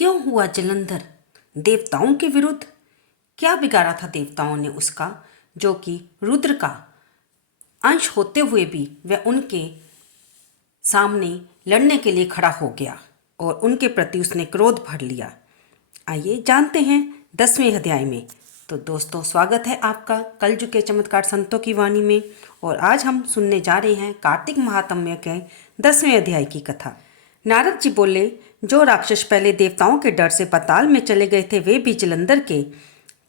क्यों हुआ जलंधर देवताओं के विरुद्ध? क्या बिगाड़ा था देवताओं ने उसका, जो कि रुद्र का अंश होते हुए भी वह उनके सामने लड़ने के लिए खड़ा हो गया और उनके प्रति उसने क्रोध भर लिया। आइए जानते हैं 10वें अध्याय में। तो दोस्तों, स्वागत है आपका कलयुग के चमत्कार संतों की वाणी में। और आज हम सुनने जा रहे हैं कार्तिक महात्म्य के 10वें अध्याय की कथा। नारद जी बोले, जो राक्षस पहले देवताओं के डर से पाताल में चले गए थे, वे भी जलंधर के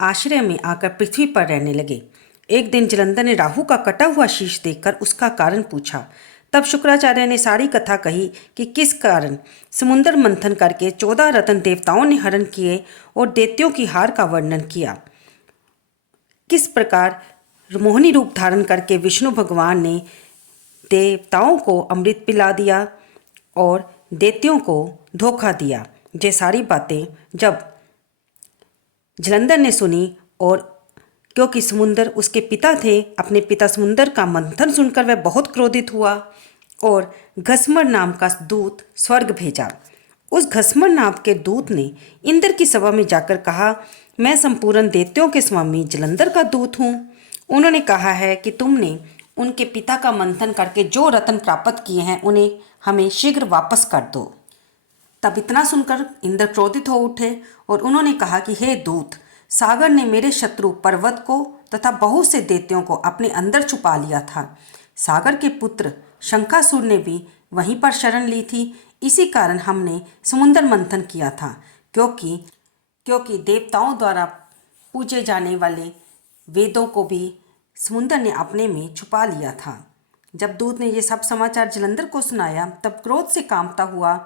आश्रय में आकर पृथ्वी पर रहने लगे। एक दिन जलंधर ने राहु का कटा हुआ शीश देखकर उसका कारण पूछा। तब शुक्राचार्य ने सारी कथा कही कि किस कारण समुद्र मंथन करके 14 रत्न देवताओं ने हरण किए और दैत्यों की हार का वर्णन किया। किस प्रकार मोहिनी रूप धारण करके विष्णु भगवान ने देवताओं को अमृत पिला दिया और दैत्यों को धोखा दिया। ये सारी बातें जब जलंधर ने सुनी, और क्योंकि समुंदर उसके पिता थे, अपने पिता समुंदर का मंथन सुनकर वह बहुत क्रोधित हुआ और घसमर नाम का दूत स्वर्ग भेजा। उस घसमर नाम के दूत ने इंद्र की सभा में जाकर कहा, मैं संपूर्ण दैत्यों के स्वामी जलंधर का दूत हूँ। उन्होंने कहा है कि तुमने उनके पिता का मंथन करके जो रत्न प्राप्त किए हैं उन्हें हमें शीघ्र वापस कर दो। तब इतना सुनकर इंद्र क्रोधित हो उठे और उन्होंने कहा कि हे दूत, सागर ने मेरे शत्रु पर्वत को तथा बहुत से दैत्यों को अपने अंदर छुपा लिया था। सागर के पुत्र शंखासुर ने भी वहीं पर शरण ली थी। इसी कारण हमने समुद्र मंथन किया था, क्योंकि देवताओं द्वारा पूजे जाने वाले वेदों को भी समुद्र ने अपने में छुपा लिया था। जब दूत ने ये सब समाचार जलंधर को सुनाया, तब क्रोध से कांपता हुआ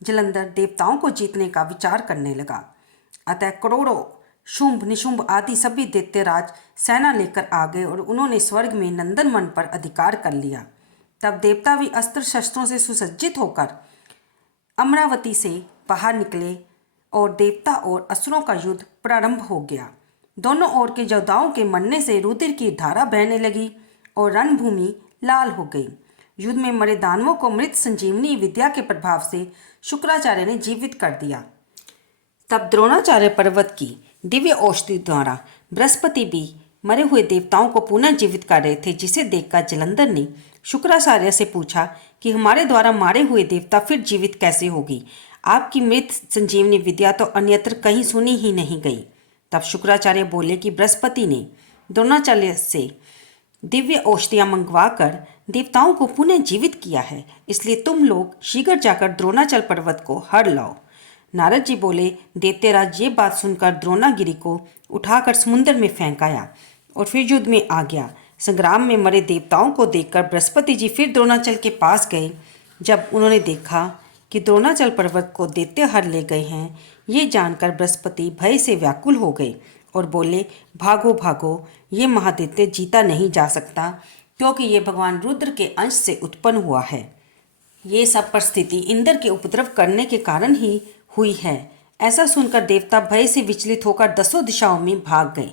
जलंधर देवताओं को जीतने का विचार करने लगा। अतः करोड़ों शुंभ निशुंभ आदि सभी दैत्यराज सेना लेकर आ गए और उन्होंने स्वर्ग में नंदनवन पर अधिकार कर लिया। तब देवता भी अस्त्र शस्त्रों से सुसज्जित होकर अमरावती से बाहर निकले और देवता और असुरों का युद्ध प्रारंभ हो गया। दोनों ओर के योद्धाओं के मरने से रुधिर की धारा बहने लगी और रणभूमि लाल हो गई। युद्ध में मरे दानवों को मृत संजीवनी विद्या के प्रभाव से शुक्राचार्य ने जीवित कर दिया। तब द्रोणाचार्य पर्वत की दिव्य औषधि द्वारा बृहस्पति भी मरे हुए देवताओं को पुनः जीवित कर रहे थे, जिसे देखकर जलंधर ने शुक्राचार्य से पूछा कि हमारे द्वारा मारे हुए देवता फिर जीवित कैसे होगी? आपकी मृत संजीवनी विद्या तो अन्यत्र कहीं सुनी ही नहीं गई। तब शुक्राचार्य बोले कि बृहस्पति ने द्रोणाचार्य से दिव्य औषधियाँ मंगवाकर देवताओं को पुनः जीवित किया है, इसलिए तुम लोग शीघ्र जाकर द्रोणाचल पर्वत को हर लाओ। नारद जी बोले, दैत्यराज ये बात सुनकर द्रोणागिरी को उठाकर समुद्र में फेंक आया और फिर युद्ध में आ गया। संग्राम में मरे देवताओं को देखकर बृहस्पति जी फिर द्रोणाचल के पास गए। जब उन्होंने देखा कि द्रोणाचल पर्वत को दैत्य हर ले गए हैं, ये जानकर बृहस्पति भय से व्याकुल हो गए और बोले, भागो भागो, ये महादैत्य जीता नहीं जा सकता, क्योंकि ये भगवान रुद्र के अंश से उत्पन्न हुआ है। ये सब परिस्थिति इंद्र के उपद्रव करने के कारण ही हुई है। ऐसा सुनकर देवता भय से विचलित होकर 10 दिशाओं में भाग गए।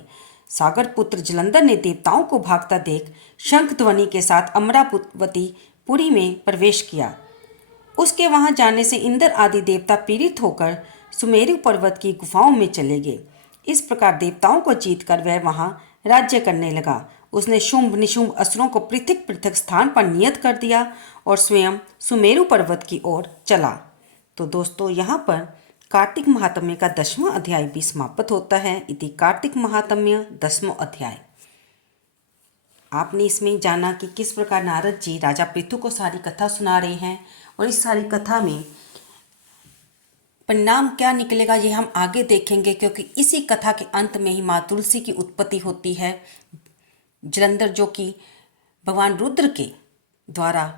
सागर पुत्र जलंधर ने देवताओं को भागता देख शंख ध्वनि के साथ अमरावती पुरी में प्रवेश किया। उसके वहां जाने से इंद्र आदि देवता पीड़ित होकर सुमेरु पर्वत की गुफाओं में चले गए। इस प्रकार देवताओं को जीतकर वह वहां राज्य करने लगा। उसने शुंभ निशुंभ असुरों को पृथक पृथक स्थान पर नियत कर दिया और स्वयं सुमेरु पर्वत की ओर चला। तो दोस्तों, यहाँ पर कार्तिक महात्म्य का 10वां अध्याय भी समाप्त होता है। इति कार्तिक महात्म्य 10वां अध्याय। आपने इसमें जाना कि किस प्रकार नारद जी राजा पृथु को सारी कथा सुना रहे हैं और इस सारी कथा में परिणाम क्या निकलेगा ये हम आगे देखेंगे, क्योंकि इसी कथा के अंत में ही माँ तुलसी की उत्पत्ति होती है। जलंधर जो कि भगवान रुद्र के द्वारा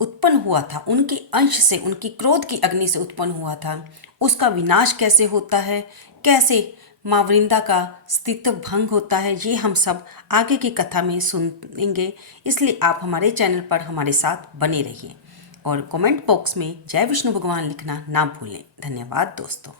उत्पन्न हुआ था, उनके अंश से, उनकी क्रोध की अग्नि से उत्पन्न हुआ था, उसका विनाश कैसे होता है, कैसे माँ वृंदा का अस्तित्व भंग होता है, ये हम सब आगे की कथा में सुनेंगे। इसलिए आप हमारे चैनल पर हमारे साथ बने रहिए और कमेंट बॉक्स में जय विष्णु भगवान लिखना ना भूलें। धन्यवाद दोस्तों।